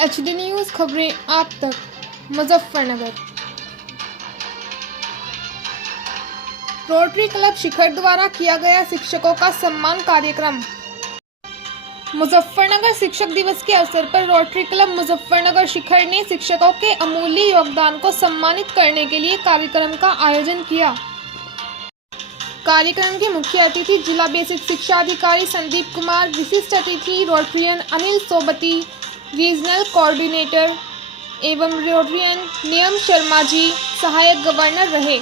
HD news खबरें आप तक। मुजफ्फरनगर रोटरी क्लब शिखर द्वारा किया गया शिक्षकों का सम्मान कार्यक्रम। मुजफ्फरनगर शिक्षक दिवस के अवसर पर रोटरी क्लब मुजफ्फरनगर शिखर ने शिक्षकों के अमूल्य योगदान को सम्मानित करने के लिए कार्यक्रम का आयोजन किया। कार्यक्रम के मुख्य अतिथि जिला बेसिक शिक्षा अधिकारी संदीप कुमार, विशिष्ट अतिथि Rotarian Anil Sobti, regional coordinator एवं रोटरियन नियम शर्मा जी सहायक गवर्नर रहे।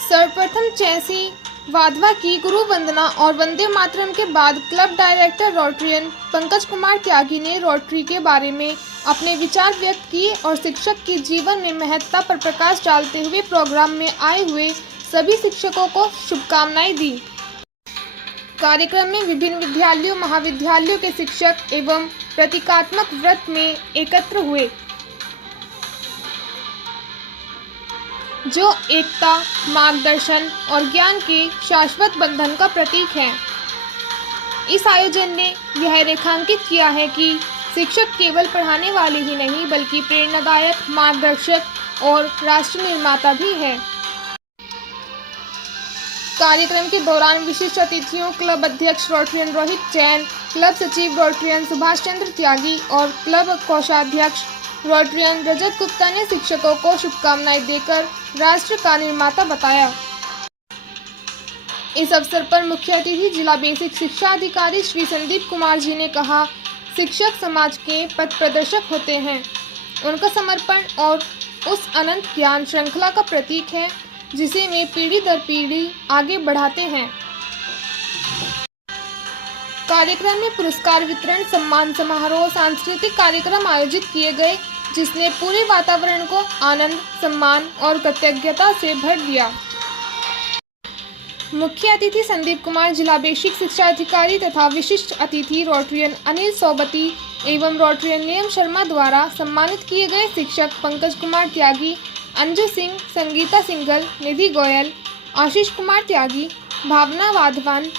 सर्वप्रथम चैसी वाधवा की गुरु वंदना और वंदे मातरम के बाद club director Rotarian Pankaj Kumar Tyagi ने रोटरी के बारे में अपने विचार व्यक्त किए और शिक्षक के जीवन में महत्ता पर प्रकाश डालते हुए प्रोग्राम में आए हुए सभी शिक्षकों को शुभकामनाएं दी। कार्यक्रम में विभिन्न विद्यालयों महाविद्यालयों के शिक्षक एवं प्रतीकात्मक व्रत में एकत्र हुए, जो एकता, मार्गदर्शन और ज्ञान के शाश्वत बंधन का प्रतीक है। इस आयोजन ने यह रेखांकित किया है कि शिक्षक केवल पढ़ाने वाले ही नहीं बल्कि प्रेरणादायक, मार्गदर्शक और राष्ट्र निर्माता भी है। कार्यक्रम के दौरान विशिष्ट अतिथियों क्लब अध्यक्ष रोटरियन रोहित जैन, क्लब सचिव रोटरियन सुभाष चंद्र त्यागी और क्लब कोषाध्यक्ष रोटरियन रजत गुप्ता ने शिक्षकों को शुभकामनाएं देकर राष्ट्र का निर्माता बताया। इस अवसर पर मुख्य अतिथि जिला बेसिक शिक्षा अधिकारी श्री संदीप कुमार जी ने कहा, शिक्षक समाज के पथ प्रदर्शक होते हैं। उनका समर्पण और उस अनंत ज्ञान श्रृंखला का प्रतीक है जिसे वे पीढ़ी दर पीढ़ी आगे बढ़ाते हैं। कार्यक्रम में पुरस्कार वितरण, सम्मान समारोह, सांस्कृतिक कार्यक्रम आयोजित किए गए, जिसने पूरे वातावरण को आनंद, सम्मान और कृतज्ञता से भर दिया। मुख्य अतिथि संदीप कुमार, जिला बेसिक शिक्षा अधिकारी तथा विशिष्ट अतिथि रोटरियन अनिल सोबती एवं रोटरियन नियम शर्मा द्वारा सम्मानित किए गए शिक्षक पंकज कुमार त्यागी, अंजू सिंह, संगीता सिंघल, निधि गोयल, आशीष कुमार त्यागी, भावना वाधवान,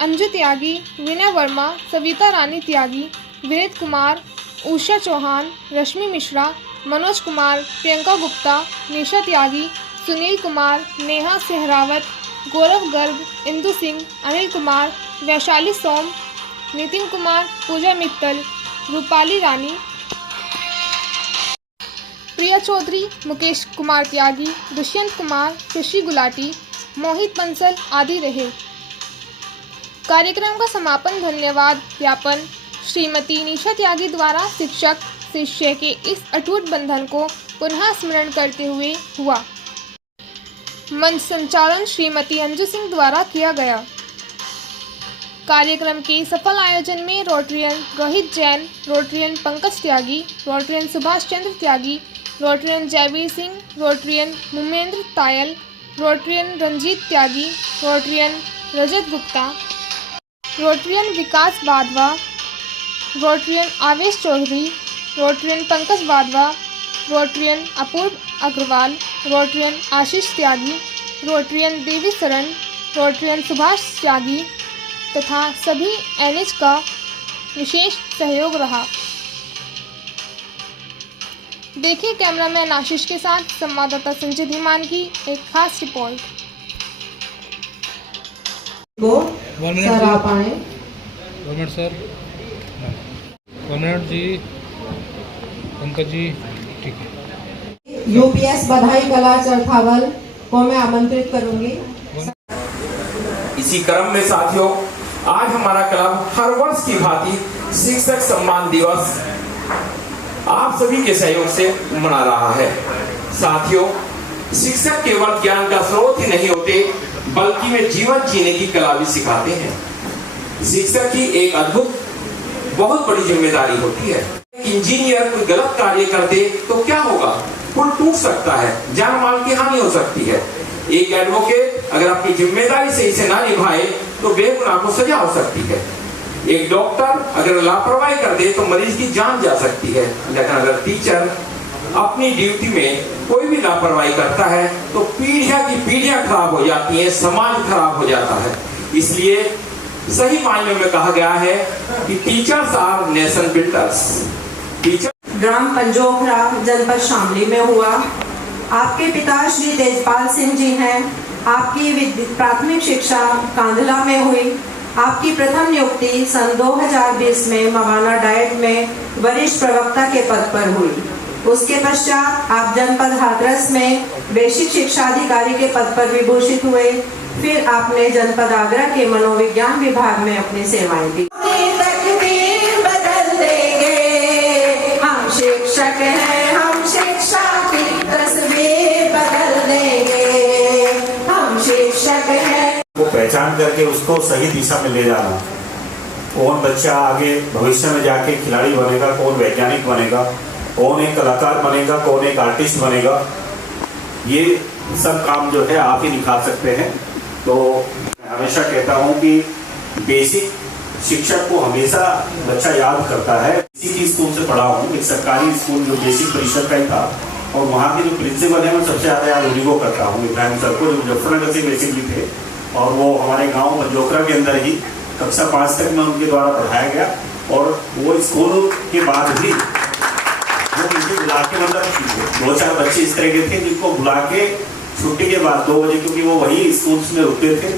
अंजू त्यागी, विनय वर्मा, सविता रानी त्यागी, विनीत कुमार, उषा चौहान, रश्मि मिश्रा, मनोज कुमार, प्रियंका गुप्ता, निशा त्यागी, सुनील कुमार, नेहा सहरावत, गौरव गर्ग, इंदु सिंह, अनिल कुमार, वैशाली सोम, नितिन कुमार, पूजा मित्तल, रूपाली रानी, प्रिया चौधरी, मुकेश कुमार त्यागी, दुष्यंत कुमार, शशि गुलाटी, मोहित बंसल आदि रहे। कार्यक्रम का समापन धन्यवाद ज्ञापन श्रीमती निशा त्यागी द्वारा शिक्षक शिष्य के इस अटूट बंधन को पुनः स्मरण करते हुए हुआ। मंच संचालन श्रीमती अंजू सिंह द्वारा किया गया। कार्यक्रम के सफल आयोजन में Rotarian Rohit Jain, Rotarian Pankaj Tyagi, Rotarian Subhash Chandra Tyagi, Rotarian Jaiveer Singh, Rotarian Mumendra Tayal, Rotarian Ranjeet Tyagi, Rotarian Rajat Gupta, Rotarian Vikas Wadhwa, Rotarian Aavesh Chaudhary, Rotarian Pankaj Wadhwa, Rotarian Apoorv Agarwal, Rotarian Ashish Tyagi, Rotarian Devi Sharan, Rotarian Subhash त्यागी तथा सभी एनएच का विशेष सहयोग रहा। देखिए कैमरामैन आशीष के साथ संवाददाता संजय धीमान की एक खास रिपोर्ट। सर आप आए। 1 मिनट सर, 1 मिनट जी, पंकज जी, ठीक है। यूपीएस बधाई कला चरथावल को मैं आमंत्रित करूंगी। इसी क्रम में साथियों, आज हमारा क्लब हर वर्ष की भांति शिक्षक सम्मान दिवस आप सभी के सहयोग से मना रहा है। साथियों, शिक्षक केवल ज्ञान का स्रोत ही नहीं होते बल्कि वे जीवन जीने की कला भी सिखाते हैं। शिक्षक की एक अद्भुत बहुत बड़ी जिम्मेदारी होती है। इंजीनियर कोई गलत कार्य कर दे तो क्या होगा? पुल टूट सकता है, जान माल की हानि हो सकती है। एक एडवोकेट अगर अपनी जिम्मेदारी से इसे ना निभाए तो बेगुनाह को सजा हो सकती है। एक डॉक्टर अगर लापरवाही कर दे तो मरीज की जान जा सकती है। लेकिन अगर टीचर अपनी ड्यूटी में कोई भी लापरवाही करता है तो पीढ़ियां की पीढ़ियां खराब हो जाती हैं, समाज खराब हो जाता है। इसलिए सही मायने में कहा गया है कि teachers are nation builders. Teacher ग्राम पंजोखरा जनपद शामली में हुआ। आपके पिता श्री तेजपाल सिंह जी हैं। आपकी प्राथमिक शिक्षा कांधला में हुई। आपकी प्रथम नियुक्ति सन 2020 में मवाना डाइट में वरिष्ठ प्रवक्ता के पद पर हुई। उसके पश्चात आप जनपद हाथरस में बेसिक शिक्षा अधिकारी के पद पर विभूषित हुए। फिर आपने जनपद आगरा के मनोविज्ञान विभाग में अपनी सेवाएं दी। तकदीर बदल देंगे, हम शिक्षक हैं, हम शिक्षा की तस्वीर बदल देंगे, हम शिक्षक हैं। को पहचान करके उसको सही दिशा में ले जाना। कौन बच्चा आगे भविष्य में जाके खिलाड़ी बनेगा, कौन वैज्ञानिक बनेगा, कौन एक कलाकार बनेगा, कौन एक आर्टिस्ट बनेगा, ये सब काम जो है आप ही निकाल सकते हैं। तो मैं हमेशा कहता हूँ कि बेसिक शिक्षक को हमेशा बच्चा याद करता है। इसी की स्कूल से पढ़ा हूँ, एक सरकारी स्कूल जो बेसिक परिषद का ही था, और वहाँ के जो प्रिंसिपल है मैं सबसे ज़्यादा याद उन्हीं को करता हूँ, इब्राहिम सर को, जो मुजफ्फरनगर से बेसिकली थे, और वो हमारे गाँव पंजोखरा के अंदर ही कक्षा 5 तक में उनके द्वारा पढ़ाया गया। और वो स्कूल के बाद भी वो मुझे बुला के, मतलब 2-4 बच्चे इस तरह के थे जिनको बुला के छुट्टी के बाद 2 बजे, क्योंकि वो वही स्कूल्स में रुकते थे,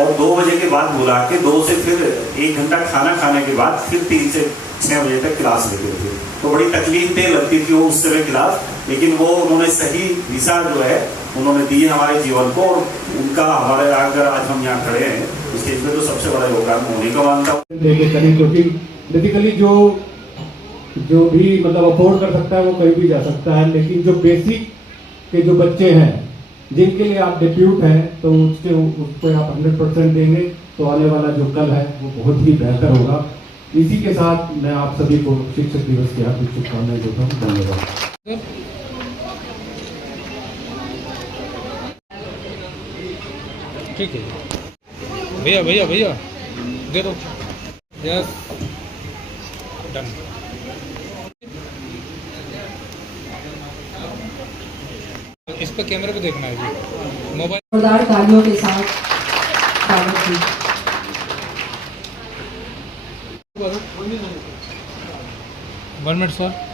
और 2 बजे के बाद बुला के 2 से फिर 1 घंटा खाना खाने के बाद फिर 3 से 6 बजे तक क्लास लेते थे। तो बड़ी तकलीफ दे लगती थी वो उस समय क्लास, लेकिन वो उन्होंने सही दिशा जो है उन्होंने दी हमारे जीवन को, और उनका हमारे अगर आज हम यहाँ खड़े हैं इस चीज में तो सबसे बड़ा योगदान उन्हीं का मानता हूँ। क्योंकि बेसिकली जो भी मतलब अफोर्ड कर सकता है वो कहीं भी जा सकता है, लेकिन जो बेसिक के जो बच्चे हैं जिनके लिए आप डिप्यूट हैं, तो उसको आप 100% देंगे तो आने वाला जो कल है वो बहुत ही बेहतर होगा। इसी के साथ मैं आप सभी को शिक्षक दिवस की हार्दिक शुभकामनाएं देता हूँ। धन्यवाद। ठीक है भैया भैया भैया दे दो। Yes done. इस पर कैमरे पे देखना है जी, मोबाइल। जोरदार तालियों के साथ स्वागत की। 1 मिनट सर।